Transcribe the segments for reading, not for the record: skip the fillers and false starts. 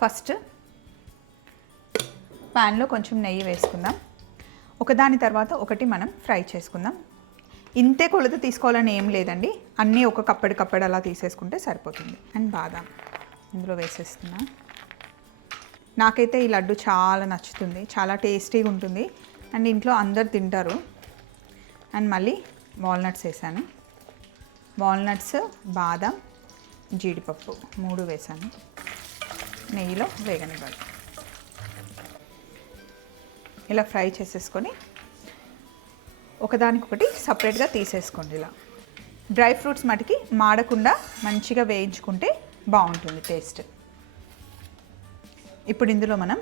First ప్యాన్లో కొంచెం నెయ్యి వేసుకుందాం. ఒకదాని తర్వాత ఒకటి మనం ఫ్రై చేసుకుందాం. ఇంతే కొలత తీసుకోవాలని ఏం లేదండి, అన్నీ ఒక కప్పడి అలా తీసేసుకుంటే సరిపోతుంది. అండ్ బాదాం ఇందులో వేసేస్తున్నా. నాకైతే ఈ లడ్డు చాలా నచ్చుతుంది, చాలా టేస్టీగా ఉంటుంది అండ్ ఇంట్లో అందరు తింటారు. అండ్ మళ్ళీ వాల్నట్స్ వేసాను. వాల్నట్స్, బాదం, జీడిపప్పు 3 వేసాను. నెయ్యిలో వేగనివ్వాలి. ఇలా ఫ్రై చేసేసుకొని ఒకదానికొకటి సపరేట్గా తీసేసుకోండి. ఇలా డ్రై ఫ్రూట్స్ మటుకి మాడకుండా మంచిగా వేయించుకుంటే బాగుంటుంది టేస్ట్. ఇప్పుడు ఇందులో మనం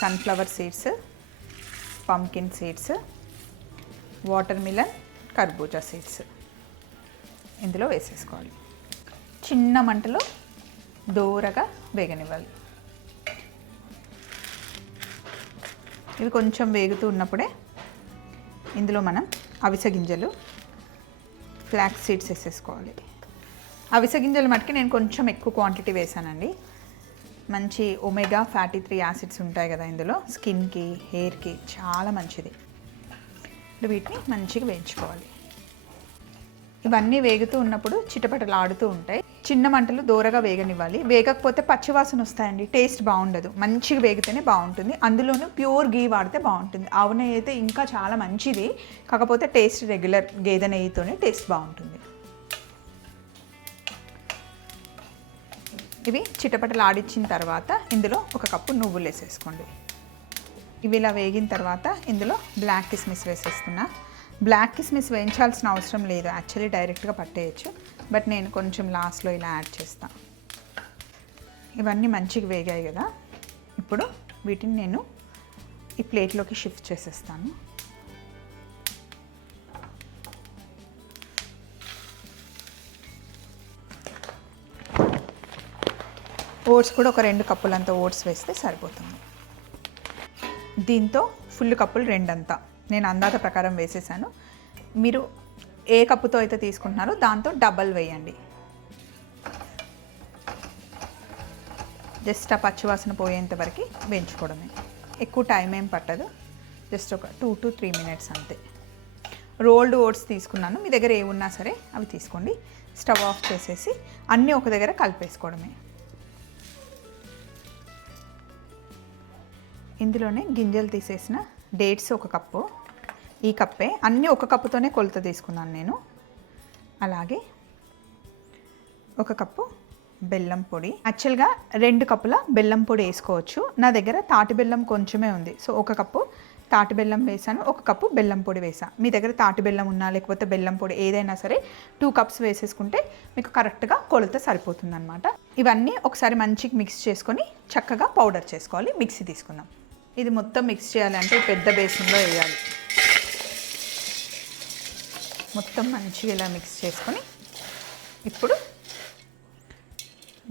sunflower seeds, pumpkin seeds, water melon, కర్బూజా సీడ్స్ ఇందులో వేసేసుకోవాలి. చిన్న మంటలో దూరగా వేగనివ్వాలి. ఇవి కొంచెం వేగుతూ ఉన్నప్పుడే ఇందులో మనం అవిసె గింజలు, ఫ్లాక్స్ సీడ్స్ వేసేసుకోవాలి. అవిసె గింజలు మటుకి నేను కొంచెం ఎక్కువ క్వాంటిటీ వేసానండి. మంచి ఒమేగా ఫ్యాటీ 3 యాసిడ్స్ ఉంటాయి కదా ఇందులో, స్కిన్కి, హెయిర్కి చాలా మంచిది. వీటిని మంచిగా వేయించుకోవాలి. ఇవన్నీ వేగుతూ ఉన్నప్పుడు చిటపటలాడుతూ ఉంటాయి. చిన్న మంటలు దూరగా వేగనివ్వాలి. వేగకపోతే పచ్చివాసన వస్తాయండి, టేస్ట్ బాగుండదు. మంచిగా వేగితేనే బాగుంటుంది. అందులోనూ ప్యూర్ గీ వాడితే బాగుంటుంది. ఆవు నెయ్యి అయితే ఇంకా చాలా మంచిది, కాకపోతే టేస్ట్ రెగ్యులర్ గేదె నెయ్యితోనే టేస్ట్ బాగుంటుంది. ఇవి చిటపటలాడించిన తర్వాత ఇందులో 1 కప్పు నువ్వులు వేసేసుకోండి. ఇవి ఇలా వేగిన తర్వాత ఇందులో బ్లాక్ కిస్మిస్ వేసేస్తున్నా. బ్లాక్ కిస్మిస్ వేయించాల్సిన అవసరం లేదు, యాక్చువల్లీ డైరెక్ట్గా పట్టేయచ్చు, బట్ నేను కొంచెం లాస్ట్లో ఇలా యాడ్ చేస్తాను. ఇవన్నీ మంచిగా వేగాయి కదా, ఇప్పుడు వీటిని నేను ఈ ప్లేట్లోకి షిఫ్ట్ చేసేస్తాను. ఓట్స్ కూడా ఒక 2 కప్పులంత ఓట్స్ వేస్తే సరిపోతుంది. దీంతో ఫుల్ కప్పులు 2 అంతా నేను అందాజ ప్రకారం వేసేసాను. మీరు ఏ కప్పుతో అయితే తీసుకుంటున్నారో దాంతో డబల్ వేయండి. జస్ట్ ఆ పచ్చివాసన పోయేంత వరకు వేయించుకోవడమే, ఎక్కువ టైం ఏం పట్టదు. జస్ట్ ఒక 2 to 3 మినిట్స్ అంతే. రోల్డ్ ఓట్స్ తీసుకున్నాను, మీ దగ్గర ఏ ఉన్నా సరే అవి తీసుకోండి. స్టవ్ ఆఫ్ చేసేసి అన్నీ ఒక దగ్గర కలిపేసుకోవడమే. ఇందులోనే గింజలు తీసేసిన డేట్స్ 1 కప్పు, ఈ కప్పే, అన్నీ 1 కప్పుతోనే కొలత తీసుకున్నాను నేను. అలాగే 1 కప్పు బెల్లం పొడి. యాక్చువల్గా 2 కప్పుల బెల్లం పొడి వేసుకోవచ్చు. నా దగ్గర తాటి బెల్లం కొంచెమే ఉంది, సో 1 కప్పు తాటి బెల్లం వేసాను, 1 కప్పు బెల్లం పొడి వేసాను. మీ దగ్గర తాటి బెల్లం ఉన్నా లేకపోతే బెల్లం పొడి ఏదైనా సరే 2 కప్స్ వేసేసుకుంటే మీకు కరెక్ట్గా కొలత సరిపోతుంది అనమాట. ఇవన్నీ ఒకసారి మంచిగా మిక్స్ చేసుకొని చక్కగా పౌడర్ చేసుకోవాలి. మిక్సీ తీసుకుందాం. ఇది మొత్తం మిక్స్ చేయాలంటే పెద్ద బేసిన్లో వేయాలి. మొత్తం మంచిగా ఇలా మిక్స్ చేసుకొని ఇప్పుడు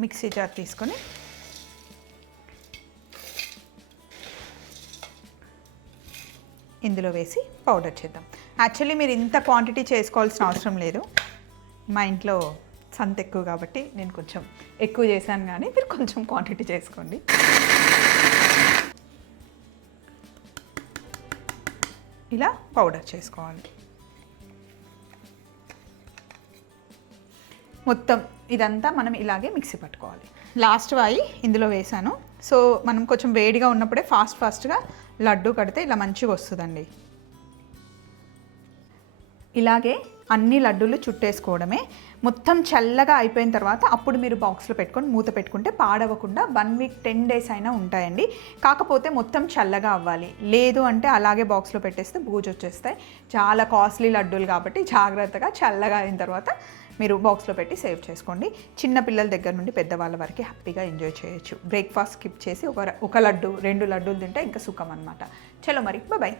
మిక్సీ జార్ తీసుకొని ఇందులో వేసి పౌడర్ చేద్దాం. యాక్చువల్లీ మీరు ఇంత క్వాంటిటీ చేసుకోవాల్సిన అవసరం లేదు. మా ఇంట్లో సంత ఎక్కువ కాబట్టి నేను కొంచెం ఎక్కువ చేశాను, కానీ మీరు కొంచెం క్వాంటిటీ చేసుకోండి. ఇలా పౌడర్ చేసుకోవాలి. మొత్తం ఇదంతా మనం ఇలాగే మిక్సీ పట్టుకోవాలి. లాస్ట్ వాయి ఇందులో వేసాను. సో మనం కొంచెం వేడిగా ఉన్నప్పుడే ఫాస్ట్గా లడ్డు కడితే ఇలా మంచిగా వస్తుందండి. ఇలాగే అన్ని లడ్డూలు చుట్టేసుకోవడమే. మొత్తం చల్లగా అయిపోయిన తర్వాత అప్పుడు మీరు బాక్స్లో పెట్టుకొని మూత పెట్టుకుంటే పాడవకుండా 1 వీక్ 10 డేస్ అయినా ఉంటాయండి. కాకపోతే మొత్తం చల్లగా అవ్వాలి, లేదు అంటే అలాగే బాక్స్లో పెట్టేస్తే బూజు వచ్చేస్తాయి. చాలా కాస్ట్లీ లడ్డూలు కాబట్టి జాగ్రత్తగా చల్లగా అయిన తర్వాత మీరు బాక్స్లో పెట్టి సేవ్ చేసుకోండి. చిన్న పిల్లల దగ్గర నుండి పెద్దవాళ్ళ వరకు హ్యాపీగా ఎంజాయ్ చేయొచ్చు. బ్రేక్ఫాస్ట్ స్కిప్ చేసి ఒక లడ్డు 2 లడ్డూలు తింటే ఇంకా సుఖం అనమాట. చలో మరి, బాయ్.